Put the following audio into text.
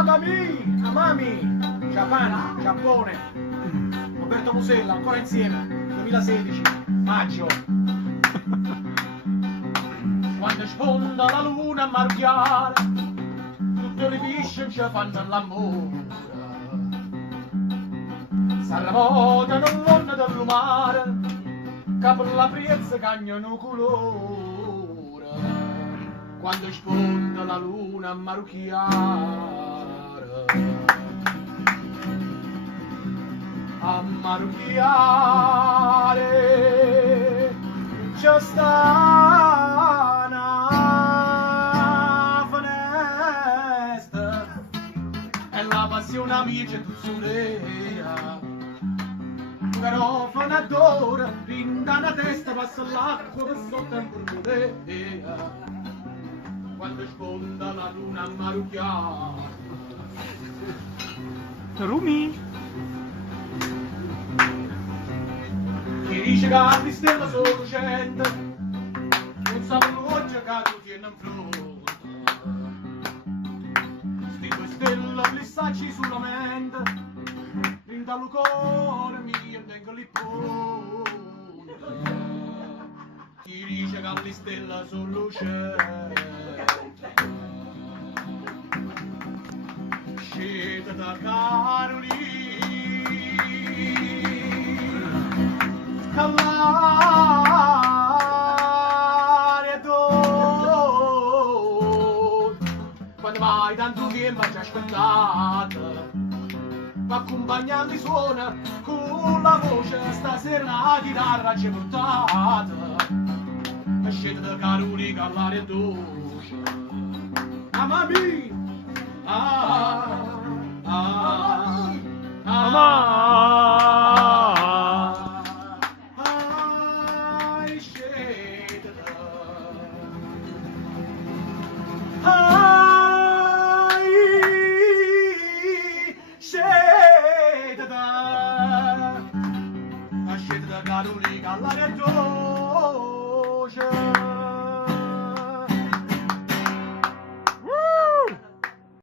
Amami, Giappone, Giappone, Roberto Musella, ancora insieme, 2016, maggio. Quando sfonda la luna a marchiare, tutte le pisce ci fanno l'amore. S'arramotano l'onda del mare, che per la priezza cagnano colore. Quando sfonda la luna a marchiare, a marchiare c'è sta una finestra e la passione amica tu surea garofana d'ora rinda una testa passa l'acqua per sotto il brudea quando sfonda la luna a marchiare. Rumi. Chi dice che le stelle sono lucente, non sa l'oggi che tu tieni in fronte. Sti due stelle flissacci sulla mente, rinda il cuore mio e vengo lì ponte. Chi dice che le stelle sono lucente, scende da Carolina. Quando vai tanto tempo ci aspettate, ma accompagnando i suoni con la voce stasera la chitarra ci portate. Scende da Carulica all'aria dolce. Amami, Carulica all'aria dolce.